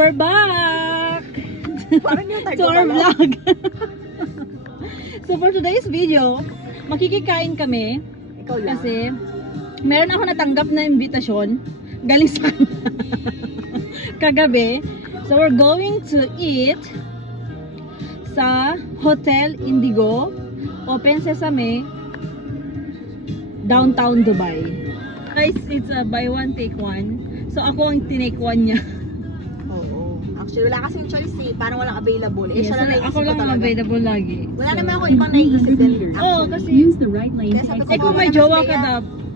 we're back to our vlog. So for today's video, makikikain kami. Ikaw lang. Kasi meron ako natanggap na imbitasyon galing sa kagabi. So we're going to eat sa Hotel Indigo, Open Sesame, downtown Dubai. Guys, it's a buy one take one. So ako ang tinake one niya. Oo. Actually, wala kasing choice eh. Parang walang available. Eh, Yes, siya lang naisip ako ko lang ang talaga. available lagi. Wala naman ako ibang naisip din. Oo, kasi Kaya sabi ko, kung may jowa ka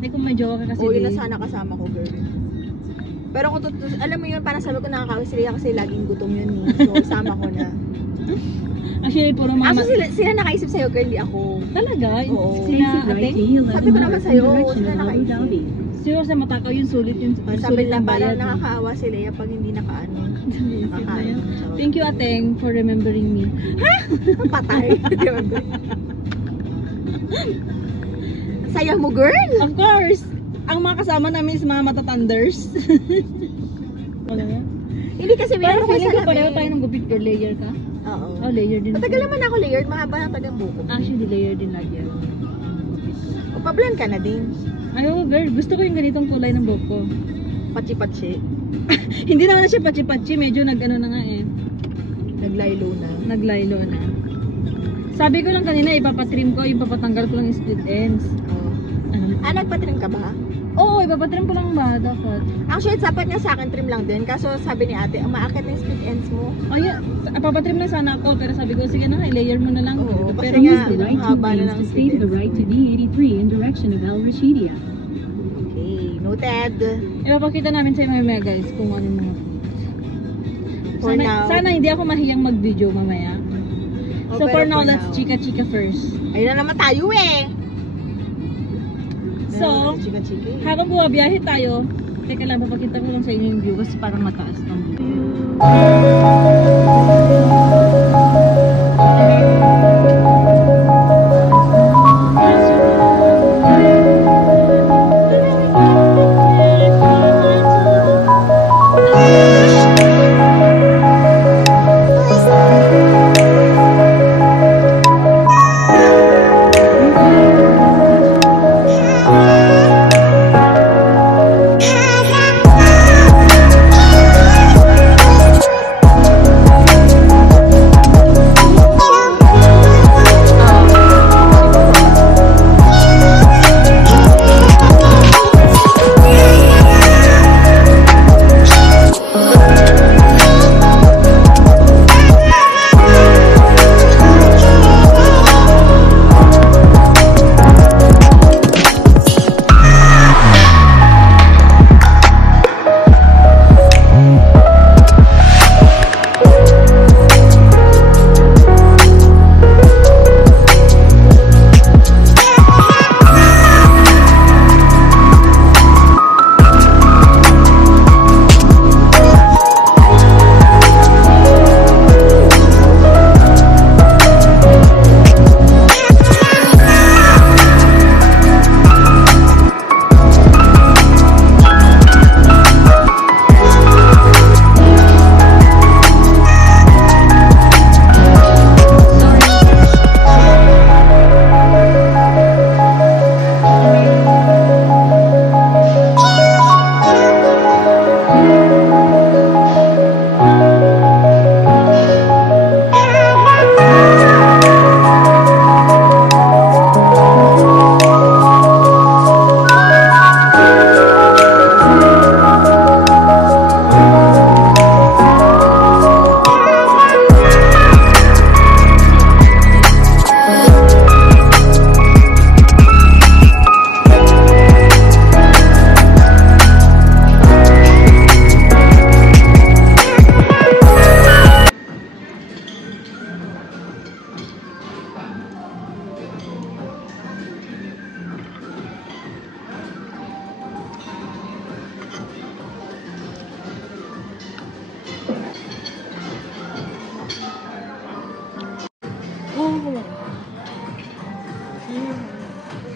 kung may jowa ka kasi. Oo, yun lang sana kasama ko, girl. Pero kung alam mo yun, parang sabi ko nakakawin sila kasi laging gutom yun eh. So, kasama ko na. Actually, puro mama. Sila nakaisip sa'yo, girl, hindi ako. Talaga? Oo. Sina ate? Sabi ko naman sa'yo, sila nakaisip. Siguro sa matakaw yung sulit yung Sabi sulit lang, ang parang bayad. nakakaawa sila pag hindi nakaano. Nakakain. Thank you, Ateng, for remembering me. Patay. Saya mo, girl! Of course! Ang mga kasama namin is mga matatanders. Wala nga. Hindi kasi may Parang ano feeling ko sa pareho tayo ng gupit or layer ka. Oo. Oh, layer din. Matagal naman ako layered, mahaba na tagang buko. Actually, layer din lagi ako. O, pa-blend ka na din. Ayaw, girl. Gusto ko yung ganitong kulay ng buhok ko. Pachi-pachi. Hindi naman na siya pachi-pachi. Medyo nag-ano na nga eh. Naglaylo na. Naglaylo na. Sabi ko lang kanina, ipapatrim ko, yung papatanggal ko lang yung split ends. Oo. Nagpa-trim ka ba? Oo, ipapatrim ko lang ba? Dapat. Actually, sapat nga sa akin trim lang din. Kaso sabi ni ate, ang maakit na yung split ends mo. Oh, yeah. Papatrim na sana ako. Pero sabi ko, sige na, layer mo na lang. Oo, Pero kasi nga, Use the right two haba na lanes ng to split stay to the ends. right to D83 in direction of Al Rashidia. Okay, noted. Ipapakita namin sa inyo mamaya guys kung ano yung mga food. For now. Sana hindi ako mahiyang mag-video mamaya. Oh, So pero for now, let's chika-chika first. Ayun na naman tayo eh. So, chika-chika eh. habang bumabiyahe tayo, teka lang, papakita ko lang sa inyo yung view kasi parang mataas ng view.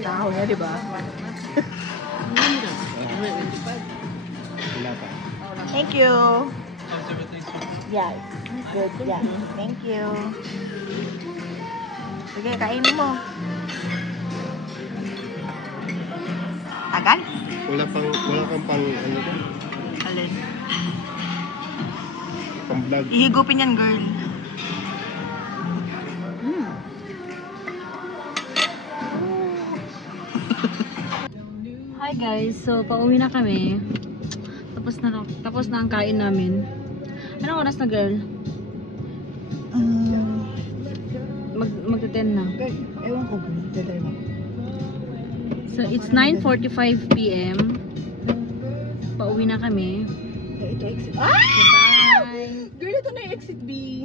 Tao na, di ba? Thank you. Yes. Good, yeah. Thank you. Sige, kainin mo. Tagal? Wala kang pang, ano to? Alin? Pang vlog. Ihigupin yan, girl. Hi guys, so pauwi na kami. Tapos na ang kain namin. Anong oras na, girl? Magte-10 na. Ewan ko, girl. So it's 9:45 PM. Pauwi na kami. Ito exit. Bye! Girl, ito na yung exit B.